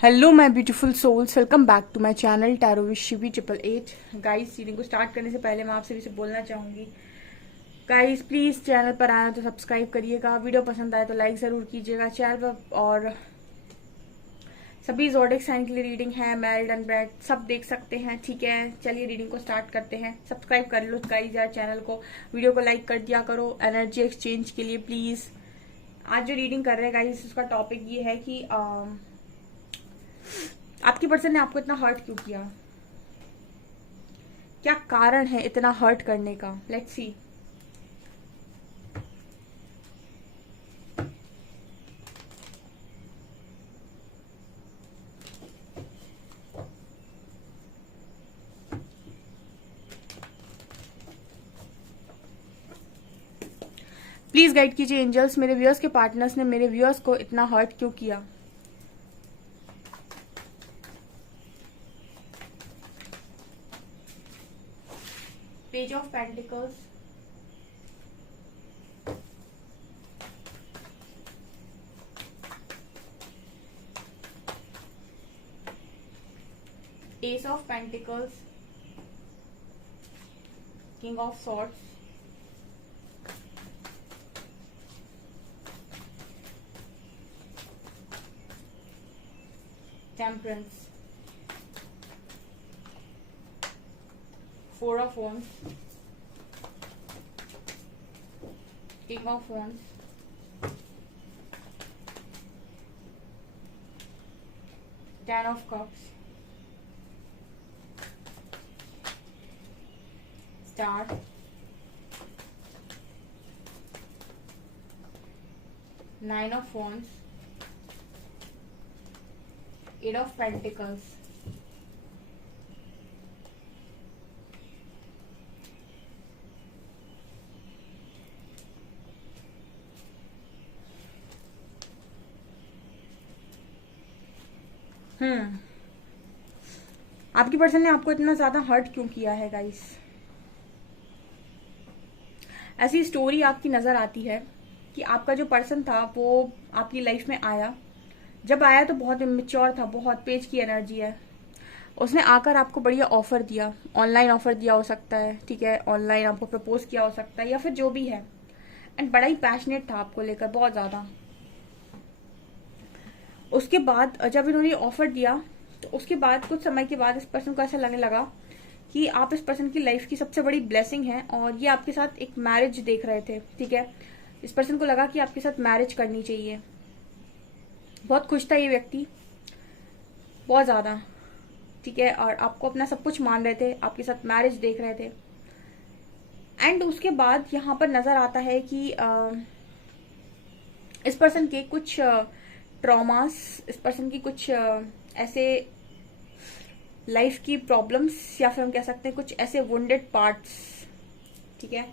Hello my beautiful souls, welcome back to my channel tarot with Shivi 888। Guys, reading को start करने से पहले मैं आपसे भी बोलना चाहूंगी, गाइस प्लीज चैनल पर आए तो सब्सक्राइब करिएगा, वीडियो पसंद आए तो लाइक जरूर कीजिएगा चैनल पर। और सभी ज़ोडिक साइन के लिए रीडिंग है, मैरिड अनमैरिड सब देख सकते हैं। ठीक है, चलिए रीडिंग को स्टार्ट करते हैं। सब्सक्राइब कर लो गाइस यार चैनल को, वीडियो को लाइक कर दिया करो एनर्जी एक्सचेंज के लिए प्लीज। आज जो रीडिंग कर रहे हैं गाइस, उसका टॉपिक ये है कि आपकी पर्सन ने आपको इतना हर्ट क्यों किया, क्या कारण है इतना हर्ट करने का। Let's see. प्लीज गाइड कीजिए एंजल्स, मेरे व्यूअर्स के पार्टनर्स ने मेरे व्यूअर्स को इतना हर्ट क्यों किया। Page of pentacles, ace of pentacles, king of swords, temperance, four of wands, king of wands, ten of cups, star, nine of wands, eight of pentacles, आपकी person ने आपको इतना ज्यादा हर्ट क्यों किया है गाइस। ऐसी स्टोरी आपकी नजर आती है कि आपका जो पर्सन था वो आपकी लाइफ में आया, जब आया तो बहुत इमेच्योर था, बहुत पेज की एनर्जी है। उसने आकर आपको बढ़िया ऑफर दिया, ऑनलाइन ऑफर दिया हो सकता है, ठीक है, ऑनलाइन आपको प्रपोज किया हो सकता है या फिर जो भी है। एंड बड़ा ही पैशनेट था आपको लेकर, बहुत ज्यादा। उसके बाद जब इन्होंने ऑफर दिया तो उसके बाद कुछ समय के बाद इस पर्सन को ऐसा लगने लगा कि आप इस पर्सन की लाइफ की सबसे बड़ी ब्लेसिंग है और ये आपके साथ एक मैरिज देख रहे थे। ठीक है, इस पर्सन को लगा कि आपके साथ मैरिज करनी चाहिए। बहुत खुश था ये व्यक्ति, बहुत ज्यादा। ठीक है, और आपको अपना सब कुछ मान रहे थे, आपके साथ मैरिज देख रहे थे। एंड उसके बाद यहाँ पर नजर आता है कि इस पर्सन के कुछ ट्रॉमास, इस पर्सन की कुछ ऐसे लाइफ की प्रॉब्लम्स या फिर हम कह सकते हैं कुछ ऐसे वुंडेड पार्ट्स, ठीक है,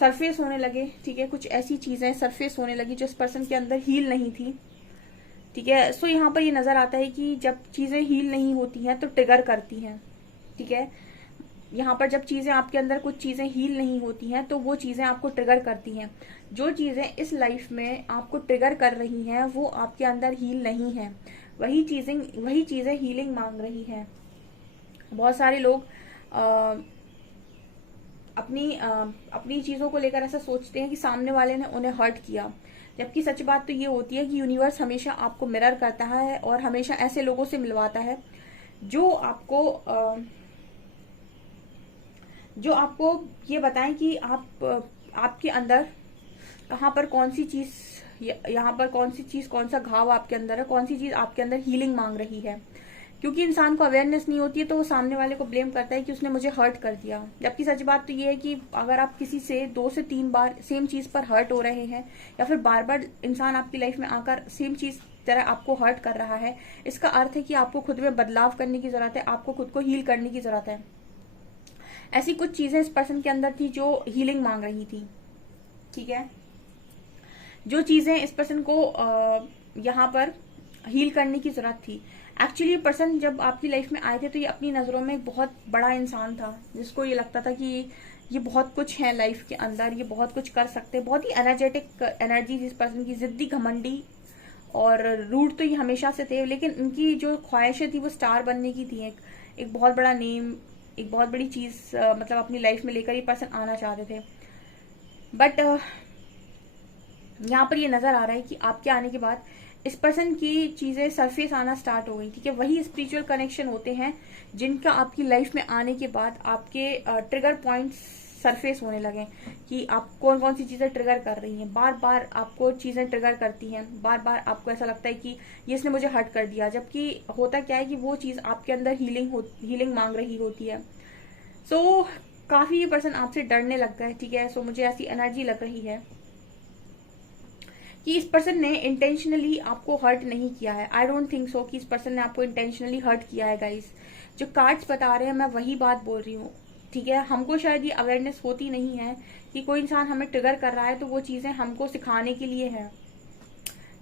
सरफेस होने लगे। ठीक है, कुछ ऐसी चीजें सरफेस होने लगी जो इस पर्सन के अंदर हील नहीं थी। ठीक है, सो यहाँ पर ये नजर आता है कि जब चीजें हील नहीं होती हैं तो ट्रिगर करती हैं। ठीक है, यहाँ पर जब चीजें आपके अंदर कुछ चीजें हील नहीं होती हैं तो वो चीजें आपको ट्रिगर करती हैं। जो चीजें इस लाइफ में आपको ट्रिगर कर रही हैं वो आपके अंदर हील नहीं है, वही चीजें हीलिंग मांग रही हैं। बहुत सारे लोग अपनी चीजों को लेकर ऐसा सोचते हैं कि सामने वाले ने उन्हें हर्ट किया, जबकि सच बात तो ये होती है कि यूनिवर्स हमेशा आपको मिरर करता है और हमेशा ऐसे लोगों से मिलवाता है जो आपको ये बताएं कि आपके अंदर कहाँ पर कौन सी चीज, यहाँ पर कौन सी चीज, कौन सा घाव आपके अंदर है, कौन सी चीज आपके अंदर हीलिंग मांग रही है। क्योंकि इंसान को अवेयरनेस नहीं होती है तो वो सामने वाले को ब्लेम करता है कि उसने मुझे हर्ट कर दिया, जबकि सच बात तो ये है कि अगर आप किसी से 2 से 3 बार सेम चीज पर हर्ट हो रहे हैं या फिर बार बार इंसान आपकी लाइफ में आकर सेम चीज तरह आपको हर्ट कर रहा है, इसका अर्थ है कि आपको खुद में बदलाव करने की जरूरत है, आपको खुद को हील करने की जरूरत है। ऐसी कुछ चीजें इस पर्सन के अंदर थी जो हीलिंग मांग रही थी। ठीक है, जो चीजें इस पर्सन को यहाँ पर हील करने की जरूरत थी। एक्चुअली ये पर्सन जब आपकी लाइफ में आए थे तो ये अपनी नजरों में एक बहुत बड़ा इंसान था, जिसको ये लगता था कि ये बहुत कुछ है लाइफ के अंदर, ये बहुत कुछ कर सकते हैं। बहुत ही एनर्जेटिक एनर्जी जिस पर्सन की, जिद्दी घमंडी और रूट तो ये हमेशा से थे, लेकिन इनकी जो ख्वाहिशें थी वो स्टार बनने की थी। एक बहुत बड़ा नेम, एक बहुत बड़ी चीज मतलब अपनी लाइफ में लेकर ये पर्सन आना चाहते थे। बट यहाँ पर ये नजर आ रहा है कि आपके आने के बाद इस पर्सन की चीजें सरफेस आना स्टार्ट हो गई। ठीक है, वही स्पिरिचुअल कनेक्शन होते हैं जिनका आपकी लाइफ में आने के बाद आपके ट्रिगर पॉइंट्स सरफेस होने लगे कि आप कौन कौन सी चीजें ट्रिगर कर रही हैं। बार बार आपको चीजें ट्रिगर करती हैं, बार बार आपको ऐसा लगता है कि ये इसने मुझे हर्ट कर दिया, जबकि होता क्या है कि वो चीज आपके अंदर हीलिंग मांग रही होती है। सो काफी ये पर्सन आपसे डरने लग गए। ठीक है, सो मुझे ऐसी एनर्जी लग रही है कि इस पर्सन ने इंटेंशनली आपको हर्ट नहीं किया है। आई डोंट थिंक सो कि इस पर्सन ने आपको इंटेंशनली हर्ट किया है गाइस। जो कार्ड्स बता रहे हैं मैं वही बात बोल रही हूँ। ठीक है, हमको शायद ये अवेयरनेस होती नहीं है कि कोई इंसान हमें ट्रिगर कर रहा है तो वो चीजें हमको सिखाने के लिए है।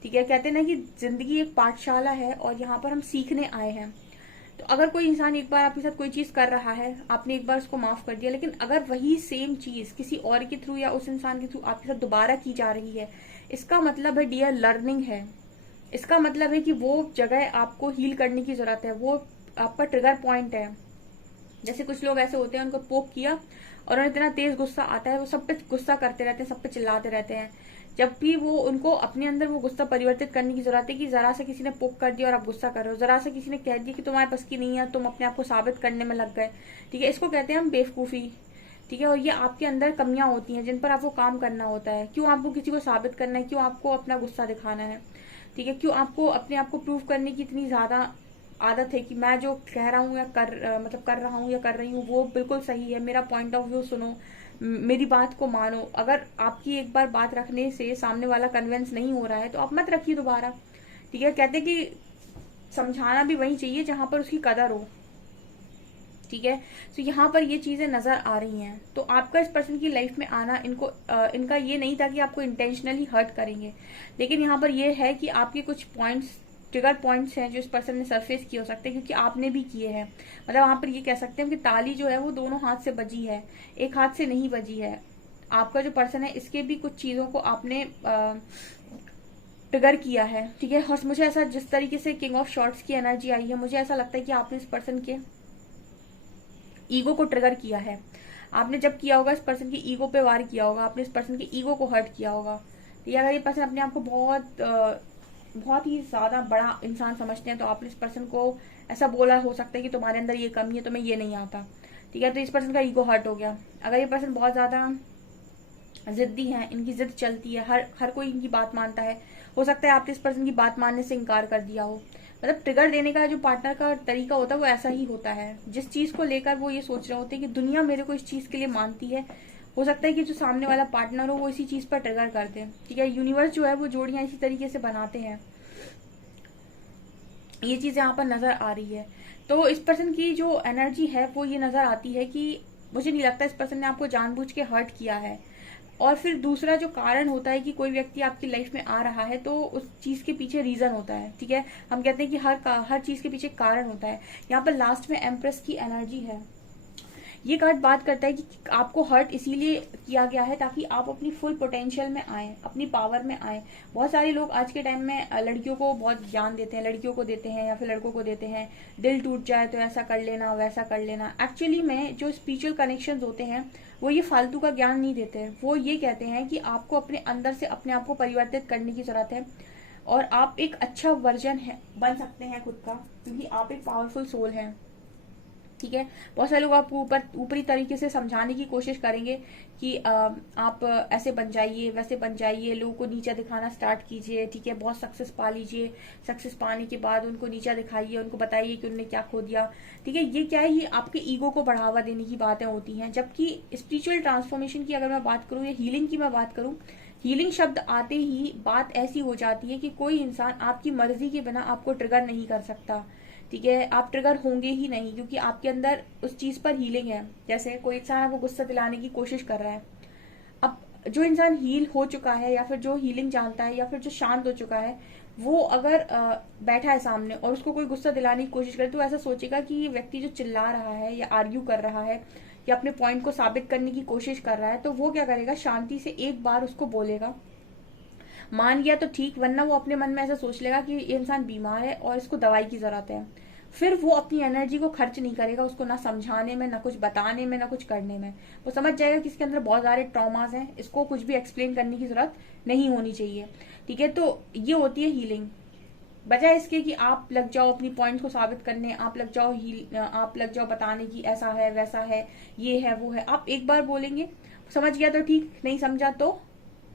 ठीक है, कहते हैं ना कि जिंदगी एक पाठशाला है और यहाँ पर हम सीखने आए हैं। तो अगर कोई इंसान एक बार आपके साथ कोई चीज कर रहा है, आपने एक बार उसको माफ कर दिया, लेकिन अगर वही सेम चीज किसी और के थ्रू या उस इंसान के थ्रू आपके साथ दोबारा की जा रही है, इसका मतलब है डियर लर्निंग है। इसका मतलब है कि वो जगह आपको हील करने की जरूरत है, वो आपका ट्रिगर पॉइंट है। जैसे कुछ लोग ऐसे होते हैं, उनको पोक किया और उन्हें इतना तेज गुस्सा आता है, वो सब पे गुस्सा करते रहते हैं, सब पे चिल्लाते रहते हैं। जब भी वो उनको अपने अंदर वो गुस्सा परिवर्तित करने की जरूरत है कि जरा सा किसी ने पोक कर दिया और आप गुस्सा कर रहे हो, जरा सा किसी ने कह दिया कि तुम्हारे पास की नहीं है, तुम अपने आप को साबित करने में लग गए। ठीक है, इसको कहते हैं हम बेवकूफी। ठीक है, और ये आपके अंदर कमियां होती हैं जिन पर आपको काम करना होता है। क्यों आपको किसी को साबित करना है, क्यों आपको अपना गुस्सा दिखाना है। ठीक है, क्यों आपको अपने आप को प्रूव करने की इतनी ज्यादा आदत है कि मैं जो कह रहा हूँ या मतलब कर रहा हूँ या कर रही हूँ वो बिल्कुल सही है, मेरा पॉइंट ऑफ व्यू सुनो, मेरी बात को मानो। अगर आपकी एक बार बात रखने से सामने वाला कन्विंस नहीं हो रहा है तो आप मत रखिए दोबारा। ठीक है, कहते कि समझाना भी वही चाहिए जहां पर उसकी कदर हो। ठीक है, तो यहाँ पर ये चीजें नजर आ रही हैं। तो आपका इस पर्सन की लाइफ में आना इनका ये नहीं था कि आपको इंटेंशनली हर्ट करेंगे, लेकिन यहाँ पर ये है कि आपके कुछ पॉइंट्स, ट्रिगर पॉइंट्स हैं जो इस पर्सन ने सरफेस किए हो सकते हैं, क्योंकि आपने भी किए हैं। मतलब वहां पर ये कह सकते हैं कि ताली जो है वो दोनों हाथ से बजी है, एक हाथ से नहीं बजी है। आपका जो पर्सन है इसके भी कुछ चीजों को आपने ट्रिगर किया है। ठीक है, और मुझे ऐसा, जिस तरीके से किंग ऑफ शॉर्ट्स की एनर्जी आई है, मुझे ऐसा लगता है कि आपने इस पर्सन के ईगो को ट्रिगर किया है। आपने जब किया होगा इस पर्सन की ईगो पे वार किया होगा, आपने इस पर्सन की ईगो को हर्ट किया होगा। ठीक है, अगर ये पर्सन अपने आप को बहुत ही ज्यादा बड़ा इंसान समझते हैं तो आपने इस पर्सन को ऐसा बोला हो सकता है कि तुम्हारे अंदर ये कमी है, तुम्हें ये नहीं आता। ठीक है, तो इस पर्सन का ईगो हर्ट हो गया। अगर ये पर्सन बहुत ज्यादा जिद्दी है, इनकी जिद चलती है, हर कोई इनकी बात मानता है, हो सकता है आपने इस पर्सन की बात मानने से इनकार कर दिया हो। मतलब ट्रिगर देने का जो पार्टनर का तरीका होता है वो ऐसा ही होता है। जिस चीज को लेकर वो ये सोच रहे होते हैं कि दुनिया मेरे को इस चीज के लिए मानती है, हो सकता है कि जो सामने वाला पार्टनर हो वो इसी चीज पर ट्रिगर कर दे। ठीक है, यूनिवर्स जो है वो जोड़ियां इसी तरीके से बनाते हैं। ये चीज यहाँ पर नजर आ रही है। तो इस पर्सन की जो एनर्जी है वो ये नजर आती है कि मुझे नहीं लगता इस पर्सन ने आपको जानबूझ के हर्ट किया है। और फिर दूसरा जो कारण होता है कि कोई व्यक्ति आपकी लाइफ में आ रहा है तो उस चीज के पीछे रीजन होता है। ठीक है, हम कहते हैं कि हर चीज के पीछे कारण होता है। यहाँ पर लास्ट में एम्प्रेस की एनर्जी है। ये कार्ड बात करता है कि आपको हर्ट इसीलिए किया गया है ताकि आप अपनी फुल पोटेंशियल में आए, अपनी पावर में आए। बहुत सारे लोग आज के टाइम में लड़कियों को बहुत ज्ञान देते हैं, लड़कियों को देते हैं या फिर लड़कों को देते हैं, दिल टूट जाए तो ऐसा कर लेना, वैसा कर लेना। एक्चुअली में जो स्पिरिचुअल कनेक्शंस होते हैं वो ये फालतू का ज्ञान नहीं देते। वो ये कहते हैं कि आपको अपने अंदर से अपने आप को परिवर्तित करने की जरूरत है और आप एक अच्छा वर्जन बन सकते हैं खुद का, क्योंकि आप एक पावरफुल सोल हैं। ठीक है, बहुत सारे लोग आपको ऊपरी तरीके से समझाने की कोशिश करेंगे कि आप ऐसे बन जाइए, वैसे बन जाइए, लोगों को नीचा दिखाना स्टार्ट कीजिए। ठीक है, बहुत सक्सेस पा लीजिए, सक्सेस पाने के बाद उनको नीचा दिखाइए, उनको बताइए कि उन्होंने क्या खो दिया। ठीक है, ये क्या है, ये आपके ईगो को बढ़ावा देने की बातें होती हैं। जबकि स्पिरिचुअल ट्रांसफॉर्मेशन की अगर मैं बात करूं या हीलिंग की मैं बात करूं, हीलिंग शब्द आते ही बात ऐसी हो जाती है कि कोई इंसान आपकी मर्जी के बिना आपको ट्रिगर नहीं कर सकता। ठीक है, आप ट्रिगर होंगे ही नहीं, क्योंकि आपके अंदर उस चीज पर हीलिंग है। जैसे कोई इंसान आपको गुस्सा दिलाने की कोशिश कर रहा है, अब जो इंसान हील हो चुका है या फिर जो हीलिंग जानता है या फिर जो शांत हो चुका है, वो अगर बैठा है सामने और उसको कोई गुस्सा दिलाने की कोशिश करे तो ऐसा सोचेगा कि ये व्यक्ति जो चिल्ला रहा है या आर्ग्यू कर रहा है या अपने पॉइंट को साबित करने की कोशिश कर रहा है, तो वो क्या करेगा, शांति से एक बार उसको बोलेगा, मान गया तो ठीक, वरना वो अपने मन में ऐसा सोच लेगा कि ये इंसान बीमार है और इसको दवाई की जरूरत है। फिर वो अपनी एनर्जी को खर्च नहीं करेगा, उसको ना समझाने में, ना कुछ बताने में, ना कुछ करने में। वो समझ जाएगा कि इसके अंदर बहुत सारे ट्रॉमास हैं, इसको कुछ भी एक्सप्लेन करने की जरूरत नहीं होनी चाहिए। ठीक है, तो ये होती है हीलिंग। बजाय इसके कि आप लग जाओ अपनी पॉइंट को साबित करने, आप लग जाओ बताने की ऐसा है वैसा है, ये है वो है। आप एक बार बोलेंगे, समझ गया तो ठीक, नहीं समझा तो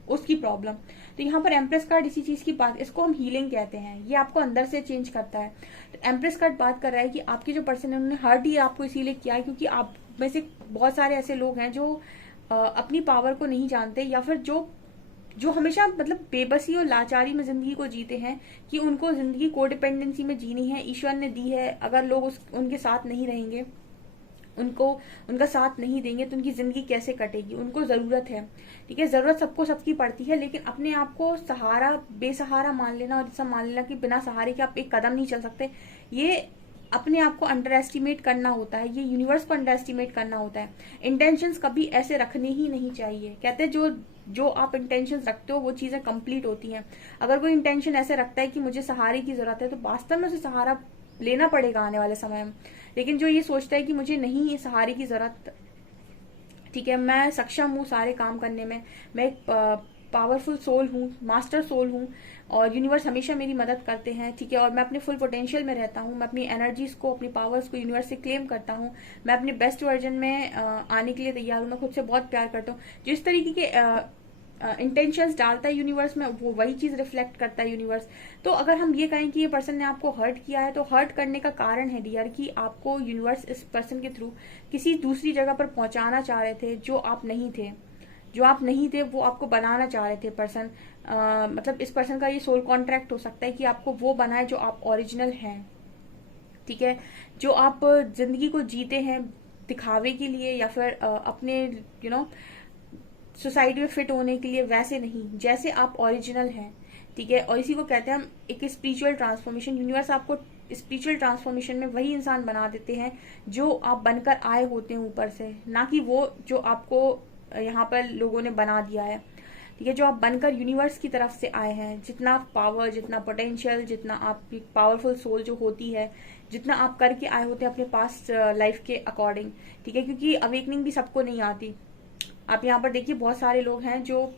उसकी प्रॉब्लम। तो यहाँ पर एम्प्रेस कार्ड इसी चीज की बात, इसको हम हीलिंग कहते हैं, ये आपको अंदर से चेंज करता है। तो एम्प्रेस कार्ड बात कर रहा है कि आपके जो पर्सन है उन्होंने हर्ट ही आपको इसीलिए किया है क्योंकि आप में से बहुत सारे ऐसे लोग हैं जो अपनी पावर को नहीं जानते, या फिर जो जो हमेशा मतलब बेबसी और लाचारी में जिंदगी को जीते हैं, कि उनको जिंदगी कोडिपेंडेंसी में जीनी है, ईश्वर ने दी है, अगर लोग उनके साथ नहीं रहेंगे, उनको उनका साथ नहीं देंगे तो उनकी जिंदगी कैसे कटेगी। उनको जरूरत है, ठीक है, जरूरत सबको सबकी पड़ती है, लेकिन अपने आप को सहारा बेसहारा मान लेना और सब मान लेना कि बिना सहारे के आप एक कदम नहीं चल सकते, ये अपने आप को अंडर एस्टिमेट करना होता है, ये यूनिवर्स को अंडर एस्टिमेट करना होता है। इंटेंशंस कभी ऐसे रखने ही नहीं चाहिए। कहते हैं जो जो आप इंटेंशंस रखते हो वो चीजें कंप्लीट होती हैं। अगर कोई इंटेंशन ऐसे रखता है कि मुझे सहारे की जरूरत है, तो वास्तव में उसे सहारा लेना पड़ेगा आने वाले समय में। लेकिन जो ये सोचता है कि मुझे नहीं ये सहारे की जरूरत, ठीक है, मैं सक्षम हूँ सारे काम करने में, मैं एक पावरफुल सोल हूँ, मास्टर सोल हूँ, और यूनिवर्स हमेशा मेरी मदद करते हैं, ठीक है, और मैं अपने फुल पोटेंशियल में रहता हूँ, मैं अपनी एनर्जीज को, अपनी पावर्स को यूनिवर्स से क्लेम करता हूँ, मैं अपने बेस्ट वर्जन में आने के लिए तैयार हूँ, मैं खुद से बहुत प्यार करता हूँ। जिस तरीके के इंटेंशंस डालता है यूनिवर्स में, वो वही चीज रिफ्लेक्ट करता है यूनिवर्स। तो अगर हम ये कहें कि ये पर्सन ने आपको हर्ट किया है, तो हर्ट करने का कारण है डियर कि आपको यूनिवर्स इस पर्सन के थ्रू किसी दूसरी जगह पर पहुंचाना चाह रहे थे, जो आप नहीं थे, जो आप नहीं थे वो आपको बनाना चाह रहे थे पर्सन। मतलब इस पर्सन का ये सोल कॉन्ट्रैक्ट हो सकता है कि आपको वो बनाए जो आप ओरिजिनल हैं, ठीक है, जो आप जिंदगी को जीते हैं दिखावे के लिए, या फिर अपने सोसाइटी में फिट होने के लिए, वैसे नहीं जैसे आप ओरिजिनल हैं, ठीक है। और इसी को कहते हैं हम एक स्पिरिचुअल ट्रांसफॉर्मेशन। यूनिवर्स आपको स्पिरिचुअल ट्रांसफॉर्मेशन में वही इंसान बना देते हैं जो आप बनकर आए होते हैं ऊपर से, ना कि वो जो आपको यहाँ पर लोगों ने बना दिया है, ठीक है, जो आप बनकर यूनिवर्स की तरफ से आए हैं। जितना पावर, जितना पोटेंशियल, जितना आपकी पावरफुल सोल जो होती है, जितना आप करके आए होते हैं अपने पास्ट लाइफ के अकॉर्डिंग, ठीक है, क्योंकि अवेकनिंग भी सबको नहीं आती। आप यहाँ पर देखिए बहुत सारे लोग हैं जो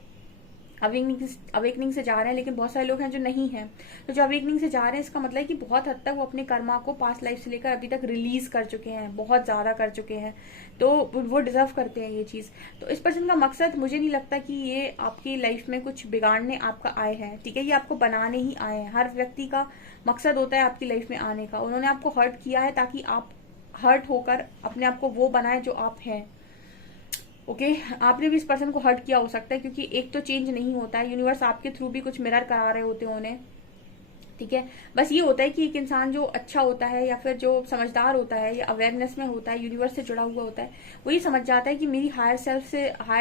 अवेकनिंग से जा रहे हैं, लेकिन बहुत सारे लोग हैं जो नहीं हैं। तो जो अवेकनिंग से जा रहे हैं, इसका मतलब है कि बहुत हद तक वो अपने कर्मा को पास्ट लाइफ से लेकर अभी तक रिलीज कर चुके हैं, बहुत ज्यादा कर चुके हैं, तो वो डिजर्व करते हैं ये चीज। तो इस पर्सन का मकसद, मुझे नहीं लगता कि ये आपकी लाइफ में कुछ बिगाड़ने आपका आए हैं, ठीक है, ये आपको बनाने ही आए हैं। हर व्यक्ति का मकसद होता है आपकी लाइफ में आने का। उन्होंने आपको हर्ट किया है ताकि आप हर्ट होकर अपने आप को वो बनाए जो आप हैं। ओके, आपने भी इस पर्सन को हर्ट किया हो सकता है, क्योंकि एक तो चेंज नहीं होता है, यूनिवर्स आपके थ्रू भी कुछ मिरर करा रहे होते हैं उन्हें, ठीक है। बस ये होता है कि एक इंसान जो अच्छा होता है, या फिर जो समझदार होता है, या अवेयरनेस में होता है, यूनिवर्स से जुड़ा हुआ होता है, वो ये समझ जाता है कि मेरी हायर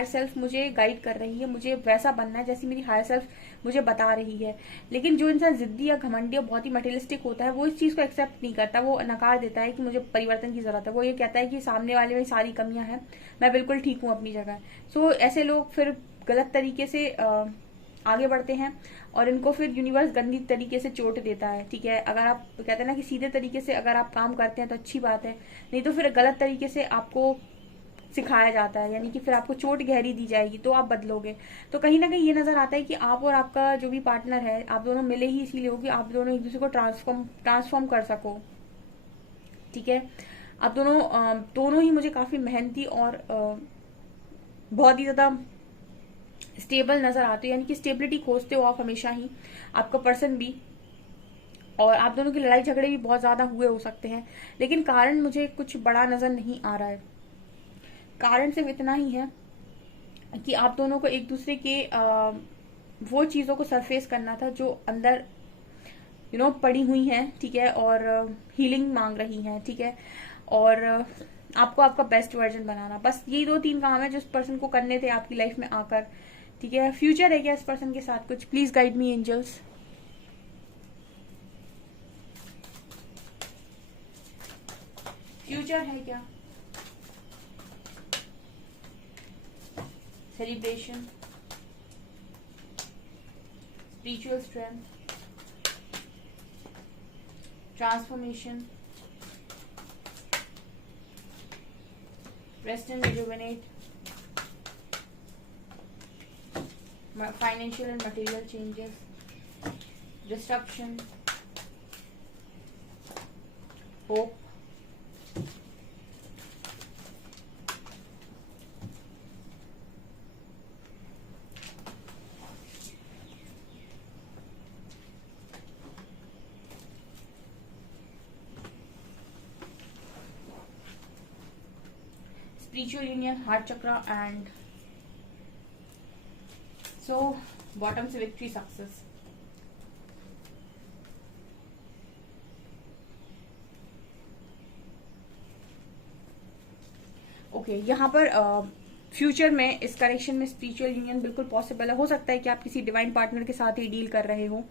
सेल्फ मुझे गाइड कर रही है, मुझे वैसा बनना है जैसी मेरी हायर सेल्फ मुझे बता रही है। लेकिन जो इंसान जिद्दी या घमंडी और बहुत ही मटेरियलिस्टिक होता है, वो इस चीज को एक्सेप्ट नहीं करता, वो नकार देता है कि मुझे परिवर्तन की जरूरत है। वो ये कहता है कि सामने वाले में सारी कमियां हैं, मैं बिल्कुल ठीक हूँ अपनी जगह। सो ऐसे लोग फिर गलत तरीके से आगे बढ़ते हैं, और इनको फिर यूनिवर्स गंदी तरीके से चोट देता है, ठीक है। अगर आप कहते हैं ना कि सीधे तरीके से अगर आप काम करते हैं तो अच्छी बात है, नहीं तो फिर गलत तरीके से आपको सिखाया जाता है, यानी कि फिर आपको चोट गहरी दी जाएगी तो आप बदलोगे। तो कहीं ना कहीं ये नजर आता है कि आप और आपका जो भी पार्टनर है, आप दोनों मिले ही इसीलिए हो कि आप दोनों एक दूसरे को ट्रांसफॉर्म कर सको, ठीक है। आप दोनों ही मुझे काफी मेहनती और बहुत ही ज्यादा स्टेबल नजर आते हो, यानी कि स्टेबिलिटी खोजते हो आप हमेशा ही, आपका पर्सन भी। और आप दोनों की लड़ाई झगड़े भी बहुत ज्यादा हुए हो सकते हैं, लेकिन कारण मुझे कुछ बड़ा नजर नहीं आ रहा है। कारण सिर्फ इतना ही है कि आप दोनों को एक दूसरे के वो चीजों को सरफेस करना था जो अंदर पड़ी हुई हैं, ठीक है, और हीलिंग मांग रही हैं, ठीक है। और आपको आपका बेस्ट वर्जन बनाना, बस यही 2-3 काम है जो इस पर्सन को करने थे आपकी लाइफ में आकर, ठीक है। फ्यूचर है क्या इस पर्सन के साथ कुछ? Please guide me angels. Future है क्या? Celebration, spiritual strength, transformation, rest and rejuvenate, financial and material changes, disruption, hope, spiritual union, heart chakra, and so bottom से victory, success. ओके यहाँ पर फ्यूचर में इस कनेक्शन में स्पिरिचुअल यूनियन बिल्कुल possible है। हो सकता है कि आप किसी डिवाइन पार्टनर के साथ ही डील कर रहे हो,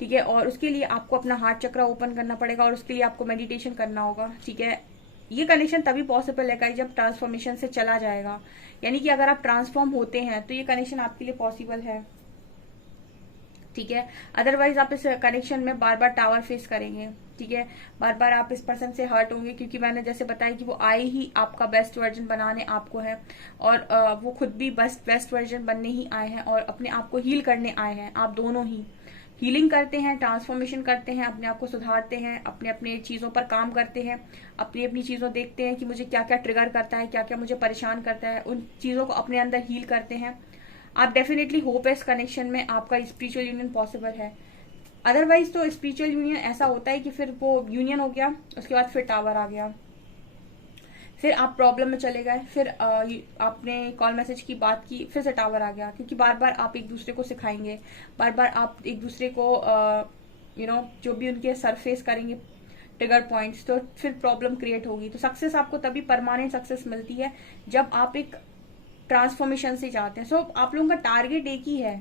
ठीक है, और उसके लिए आपको अपना हार्ट चक्रा ओपन करना पड़ेगा और उसके लिए आपको मेडिटेशन करना होगा, ठीक है। ये कनेक्शन तभी पॉसिबल है जब ट्रांसफॉर्मेशन से चला जाएगा, यानी कि अगर आप ट्रांसफॉर्म होते हैं तो ये कनेक्शन आपके लिए पॉसिबल है, ठीक है। अदरवाइज आप इस कनेक्शन में बार बार टावर फेस करेंगे, ठीक है, बार बार आप इस पर्सन से हर्ट होंगे, क्योंकि मैंने जैसे बताया कि वो आए ही आपका बेस्ट वर्जन बनाने आपको है, और वो खुद भी बेस्ट वर्जन बनने ही आए हैं और अपने आप को हील करने आए हैं। आप दोनों ही हीलिंग करते हैं, ट्रांसफॉर्मेशन करते हैं, अपने आप को सुधारते हैं, अपने अपने चीजों पर काम करते हैं, अपनी अपनी चीजों देखते हैं कि मुझे क्या क्या ट्रिगर करता है, क्या क्या मुझे परेशान करता है, उन चीजों को अपने अंदर हील करते हैं। आप डेफिनेटली होप है इस कनेक्शन में आपका स्पिरिचुअल यूनियन पॉसिबल है। अदरवाइज तो स्पिरिचुअल यूनियन ऐसा होता है कि फिर वो यूनियन हो गया, उसके बाद फिर टावर आ गया, फिर आप प्रॉब्लम में चले गए, फिर आपने कॉल मैसेज की बात की, फिर से टावर आ गया, क्योंकि बार बार आप एक दूसरे को सिखाएंगे, बार बार आप एक दूसरे को जो भी उनके सरफेस करेंगे ट्रिगर पॉइंट्स, तो फिर प्रॉब्लम क्रिएट होगी। तो सक्सेस आपको तभी परमानेंट सक्सेस मिलती है जब आप एक ट्रांसफॉर्मेशन से जाते हैं। सो आप लोगों का टारगेट एक ही है,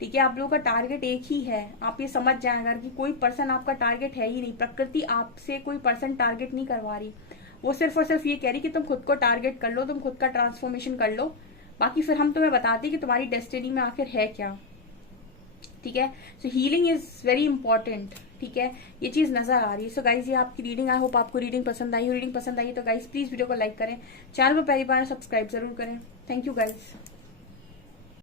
ठीक है, आप लोगों का टारगेट एक ही है। आप ये समझ जाए अगर कि कोई पर्सन आपका टारगेट है ही नहीं, प्रकृति आपसे कोई पर्सन टारगेट नहीं करवा रही, वो सिर्फ और सिर्फ ये कह रही कि तुम खुद को टारगेट कर लो, तुम खुद का ट्रांसफॉर्मेशन कर लो, बाकी फिर हम तुम्हें बताते कि तुम्हारी डेस्टिनी में आखिर है क्या, ठीक है। सो हीलिंग इज वेरी इंपॉर्टेंट, ठीक है, ये चीज नजर आ रही है। सो गाइज ये आपकी रीडिंग, आई होप आपको रीडिंग पसंद आई। रीडिंग पसंद आई तो गाइज प्लीज वीडियो को लाइक करें, चैनल को पहली बार सब्सक्राइब जरूर करें। Thank you guys.